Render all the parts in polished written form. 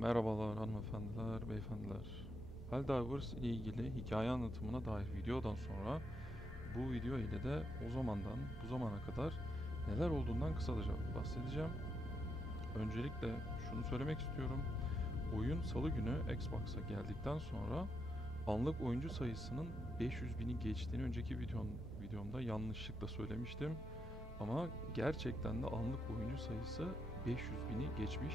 Merhabalar hanımefendiler, beyefendiler. Helldivers ile ilgili hikaye anlatımına dair videodan sonra bu video ile de o zamandan bu zamana kadar neler olduğundan kısaca bahsedeceğim. Öncelikle şunu söylemek istiyorum. Oyun Salı günü Xbox'a geldikten sonra anlık oyuncu sayısının 500 bini geçtiğini önceki videomda yanlışlıkla söylemiştim. Ama gerçekten de anlık oyuncu sayısı 500 bini geçmiş.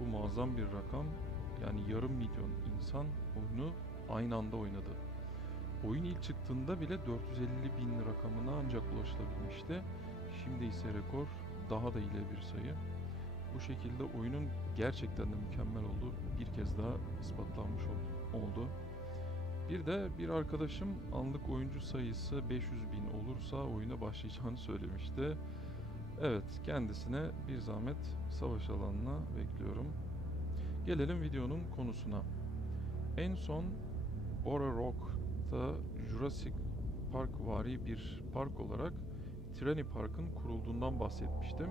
Bu muazzam bir rakam. Yani yarım milyon insan oyunu aynı anda oynadı. Oyun ilk çıktığında bile 450 bin rakamına ancak ulaşılabilmişti. Şimdi ise rekor daha da ileri bir sayı. Bu şekilde oyunun gerçekten de mükemmel olduğu bir kez daha ispatlanmış oldu. Bir de bir arkadaşım anlık oyuncu sayısı 500 bin olursa oyuna başlayacağını söylemişti. Evet, kendisine bir zahmet savaş alanına bekliyorum. Gelelim videonun konusuna. En son Ora Rock'ta Jurassic Park vari bir park olarak Treni Park'ın kurulduğundan bahsetmiştim.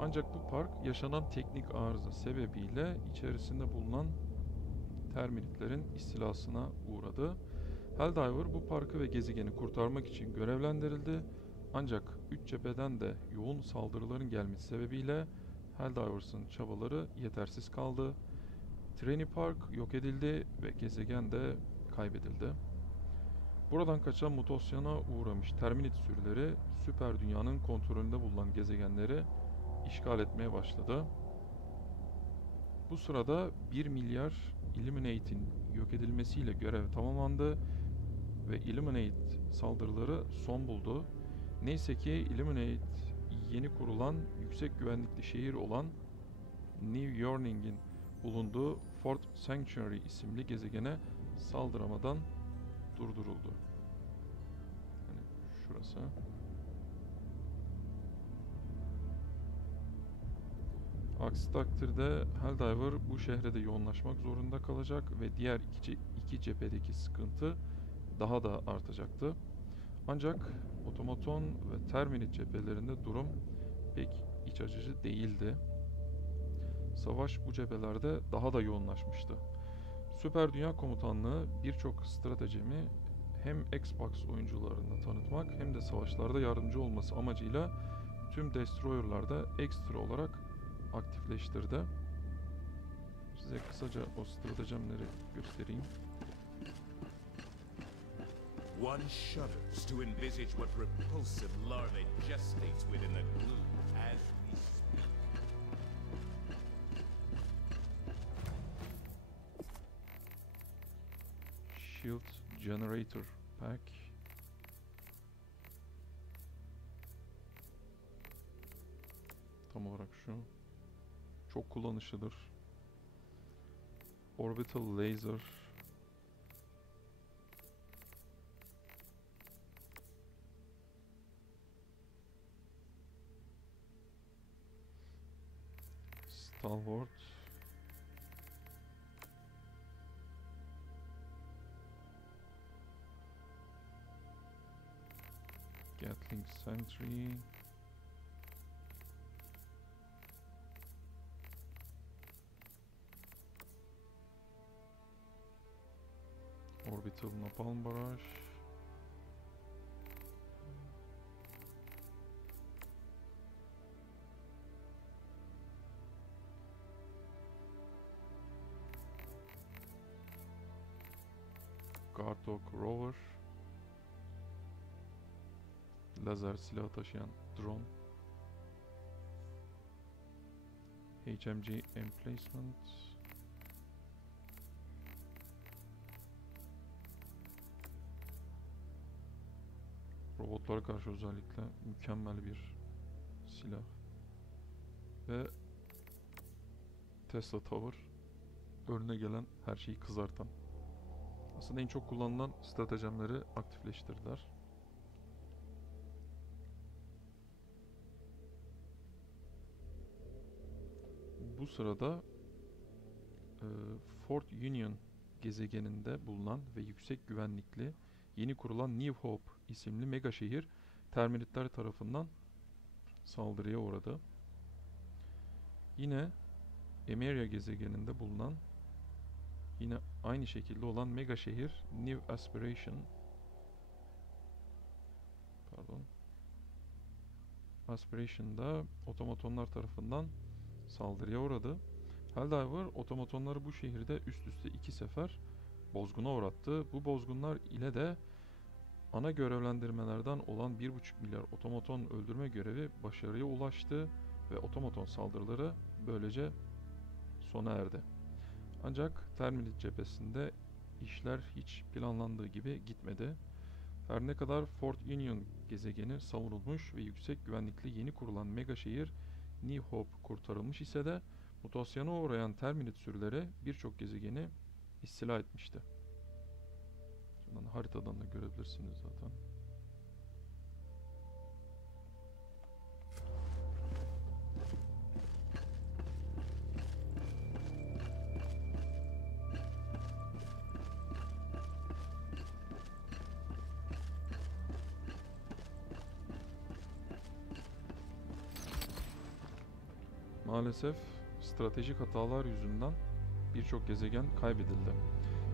Ancak bu park yaşanan teknik arıza sebebiyle içerisinde bulunan termitlerin istilasına uğradı. Helldiver bu parkı ve gezegeni kurtarmak için görevlendirildi. Ancak üç cepheden de yoğun saldırıların gelmesi sebebiyle Helldivers'ın çabaları yetersiz kaldı. Treni Park yok edildi ve gezegen de kaybedildi. Buradan kaçan mutasyona uğramış terminit sürüleri süper dünyanın kontrolünde bulunan gezegenleri işgal etmeye başladı. Bu sırada 1 milyar Illuminate'in yok edilmesiyle görev tamamlandı ve Illuminate saldırıları son buldu. Neyse ki Illuminate yeni kurulan yüksek güvenlikli şehir olan New York'in bulunduğu Fort Sanctuary isimli gezegene saldıramadan durduruldu. Yani şurası. Aksi takdirde Helldiver bu şehre de yoğunlaşmak zorunda kalacak ve diğer iki cephedeki sıkıntı daha da artacaktı. Ancak otomaton ve terminit cephelerinde durum pek iç açıcı değildi. Savaş bu cephelerde daha da yoğunlaşmıştı. Süper Dünya Komutanlığı birçok stratejimi hem Xbox oyuncularına tanıtmak hem de savaşlarda yardımcı olması amacıyla tüm destroyer'larda ekstra olarak aktifleştirdi. Size kısaca o stratejemleri göstereyim. One shudders to envisage what repulsive larvae gestates within the glue as we speak. Shield Generator Pack. Tam olarak şu. Çok kullanışlıdır. Orbital Laser. Stalwart. Gatling Sentry. Orbital Napalm Barrage. Guardhawk Rover. Lazer silah taşıyan drone. HMG Emplacement. Robotlara karşı özellikle mükemmel bir silah. Ve Tesla Tower. Önüne gelen her şeyi kızartan. Aslında en çok kullanılan stratejemleri aktifleştirdiler. Bu sırada Fort Union gezegeninde bulunan ve yüksek güvenlikli yeni kurulan New Hope isimli mega şehir terminitler tarafından saldırıya uğradı. Yine Emeria gezegeninde bulunan yine aynı şekilde olan mega şehir New Aspiration Aspiration'da otomatonlar tarafından saldırıya uğradı. Helldiver otomatonları bu şehirde üst üste 2 sefer bozguna uğrattı. Bu bozgunlar ile de ana görevlendirmelerden olan 1,5 milyar otomaton öldürme görevi başarıya ulaştı ve otomaton saldırıları böylece sona erdi. Ancak Terminit cephesinde işler hiç planlandığı gibi gitmedi. Her ne kadar Fort Union gezegeni savunulmuş ve yüksek güvenlikli yeni kurulan mega şehir New Hope kurtarılmış ise de mutasyona uğrayan Terminit sürüleri birçok gezegeni istila etmişti. Şuradan haritadan da görebilirsiniz zaten. Maalesef stratejik hatalar yüzünden birçok gezegen kaybedildi.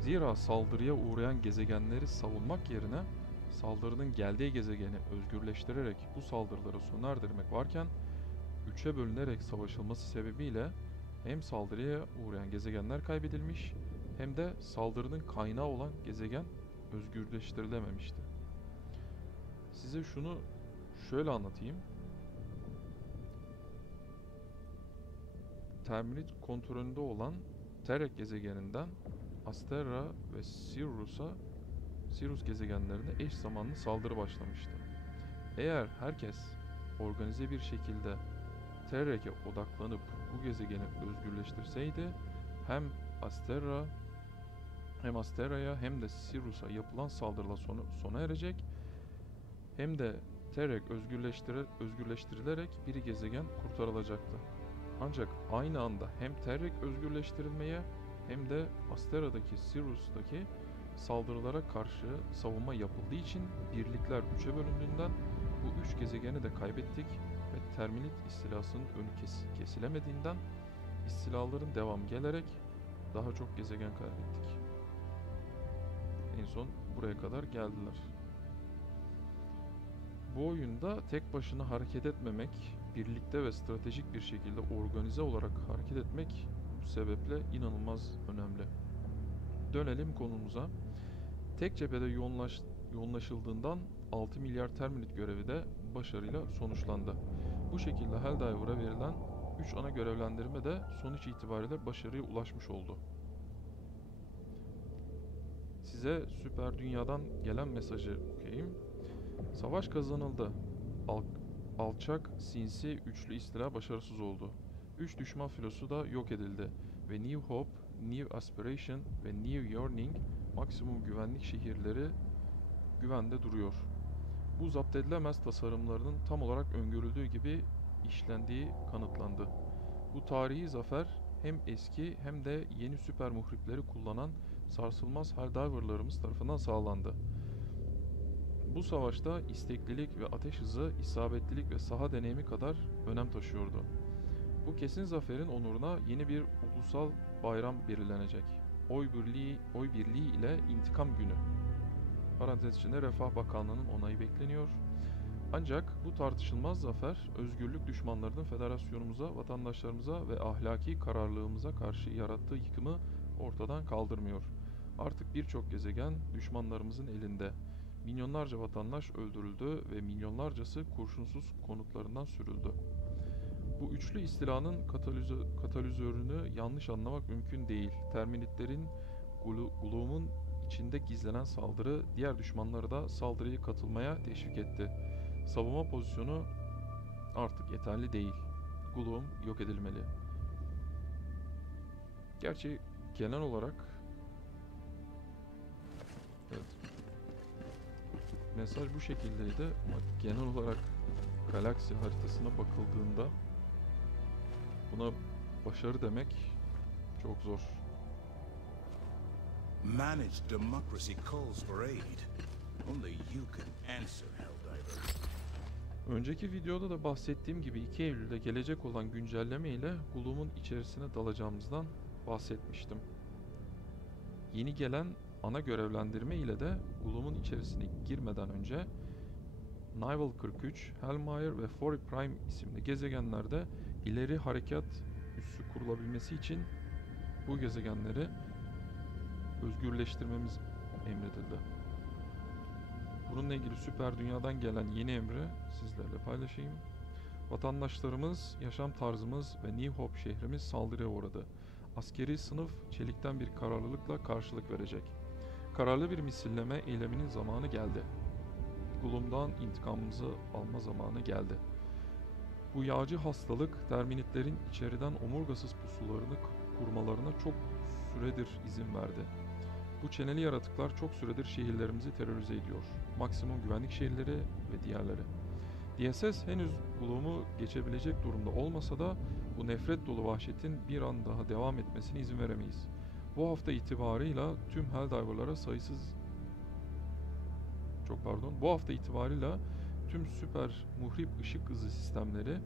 Zira saldırıya uğrayan gezegenleri savunmak yerine saldırının geldiği gezegeni özgürleştirerek bu saldırıları sona erdirmek varken 3'e bölünerek savaşılması sebebiyle hem saldırıya uğrayan gezegenler kaybedilmiş hem de saldırının kaynağı olan gezegen özgürleştirilememişti. Size şunu şöyle anlatayım. Terminit kontrolünde olan Terek gezegeninden Asterra ve Sirius gezegenlerine eş zamanlı saldırı başlamıştı. Eğer herkes organize bir şekilde Terek'e odaklanıp bu gezegeni özgürleştirseydi hem Asterra'ya hem de Sirius'a yapılan saldırılar sona erecek hem de Terek özgürleştirilerek bir gezegen kurtarılacaktı. Ancak aynı anda hem Terek özgürleştirilmeye hem de Astera'daki Sirius'taki saldırılara karşı savunma yapıldığı için birlikler 3'e bölündüğünden bu 3 gezegeni de kaybettik ve Terminit istilasının önü kesilemediğinden istilaların devam gelerek daha çok gezegen kaybettik. En son buraya kadar geldiler. Bu oyunda tek başına hareket etmemek, birlikte ve stratejik bir şekilde organize olarak hareket etmek bu sebeple inanılmaz önemli. Dönelim konumuza. Tek cephede yoğunlaşıldığından 6 milyar Terminit görevi de başarıyla sonuçlandı. Bu şekilde Helldiver'a verilen 3 ana görevlendirme de sonuç itibariyle başarıya ulaşmış oldu. Size Süper Dünya'dan gelen mesajı okuyayım. Savaş kazanıldı. Alçak, sinsi, üçlü istila başarısız oldu. 3 düşman filosu da yok edildi ve New Hope, New Aspiration ve New Yearning maksimum güvenlik şehirleri güvende duruyor. Bu zapt edilemez tasarımlarının tam olarak öngörüldüğü gibi işlendiği kanıtlandı. Bu tarihi zafer hem eski hem de yeni süper muhripleri kullanan sarsılmaz Helldiver'larımız tarafından sağlandı. Bu savaşta isteklilik ve ateş hızı, isabetlilik ve saha deneyimi kadar önem taşıyordu. Bu kesin zaferin onuruna yeni bir ulusal bayram belirlenecek. Oy birliği ile intikam günü. Parantez içinde Refah Bakanlığı'nın onayı bekleniyor. Ancak bu tartışılmaz zafer, özgürlük düşmanlarının federasyonumuza, vatandaşlarımıza ve ahlaki kararlılığımıza karşı yarattığı yıkımı ortadan kaldırmıyor. Artık birçok gezegen düşmanlarımızın elinde. Milyonlarca vatandaş öldürüldü ve milyonlarcası kurşunsuz konutlarından sürüldü. Bu üçlü istilanın katalizörünü yanlış anlamak mümkün değil. Terminitlerin Gloom'un içinde gizlenen saldırı diğer düşmanları da saldırıya katılmaya teşvik etti. Savunma pozisyonu artık yeterli değil. Gloom yok edilmeli. Gerçi genel olarak evet, mesaj bu şekildeydi ama genel olarak galaksi haritasına bakıldığında buna başarı demek çok zor. Managed democracy calls for aid. Only you can answer, Helldiver. Önceki videoda da bahsettiğim gibi 2 Eylül'de gelecek olan güncelleme ile Gloom'un içerisine dalacağımızdan bahsetmiştim. Yeni gelen ana görevlendirme ile de Gloom'un içerisine girmeden önce Nival 43, Hellmire ve Fori Prime isimli gezegenlerde ileri harekat üssü kurulabilmesi için bu gezegenleri özgürleştirmemiz emredildi. Bununla ilgili Süper Dünya'dan gelen yeni emri sizlerle paylaşayım. Vatandaşlarımız, yaşam tarzımız ve New Hope şehrimiz saldırıya uğradı. Askeri sınıf çelikten bir kararlılıkla karşılık verecek. Kararlı bir misilleme eyleminin zamanı geldi. Gloom'dan intikamımızı alma zamanı geldi. Bu yağcı hastalık terminitlerin içeriden omurgasız pusularını kurmalarına çok süredir izin verdi. Bu çeneli yaratıklar çok süredir şehirlerimizi terörize ediyor. Maksimum güvenlik şehirleri ve diğerleri. DSS henüz Gloom'u geçebilecek durumda olmasa da bu nefret dolu vahşetin bir an daha devam etmesine izin veremeyiz. Bu hafta itibarıyla tüm Helldiver'lara Bu hafta itibarıyla tüm süper muhrip ışık hızı sistemleri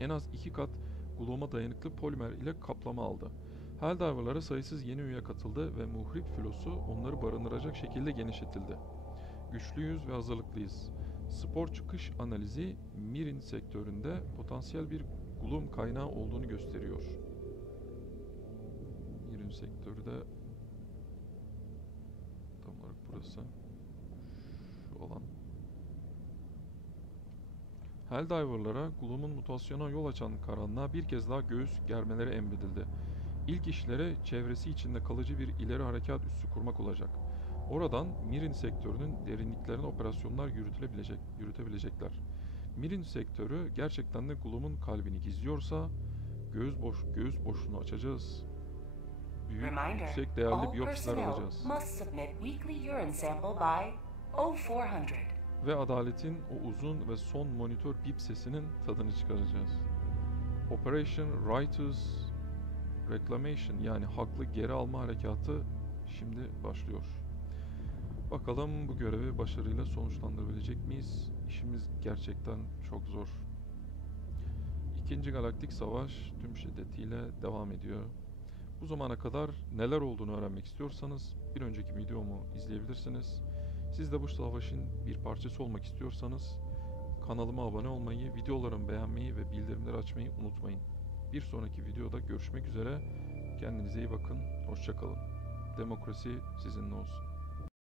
en az 2 kat Gloom'a dayanıklı polimer ile kaplama aldı. Helldiver'lara sayısız yeni üye katıldı ve muhrip filosu onları barındıracak şekilde genişletildi. Güçlüyüz ve hazırlıklıyız. Spor çıkış analizi Mirin sektöründe potansiyel bir Gloom kaynağı olduğunu gösteriyor. Mirin sektörü de tam olarak burası. Şu alan. Helldiver'lara Gloom'un mutasyona yol açan karanlığa bir kez daha göğüs germeleri emredildi. İlk işleri çevresi içinde kalıcı bir ileri harekat üssü kurmak olacak. Oradan Mirin sektörünün derinliklerine operasyonlar yürütebilecekler. Mirin sektörü gerçekten de Gloom'un kalbini gizliyorsa göğüs boşluğunu açacağız. Büyük, yüksek değerli biyopsiler alacağız. Ve adaletin o uzun ve son monitör bip sesinin tadını çıkaracağız. Operation Righteous Reclamation yani haklı geri alma harekatı şimdi başlıyor. Bakalım bu görevi başarıyla sonuçlandırabilecek miyiz? İşimiz gerçekten çok zor. İkinci Galaktik Savaş tüm şiddetiyle devam ediyor. Bu zamana kadar neler olduğunu öğrenmek istiyorsanız bir önceki videomu izleyebilirsiniz. Siz de bu savaşın bir parçası olmak istiyorsanız kanalıma abone olmayı, videolarımı beğenmeyi ve bildirimleri açmayı unutmayın. Bir sonraki videoda görüşmek üzere. Kendinize iyi bakın. Hoşça kalın. Demokrasi sizinle olsun.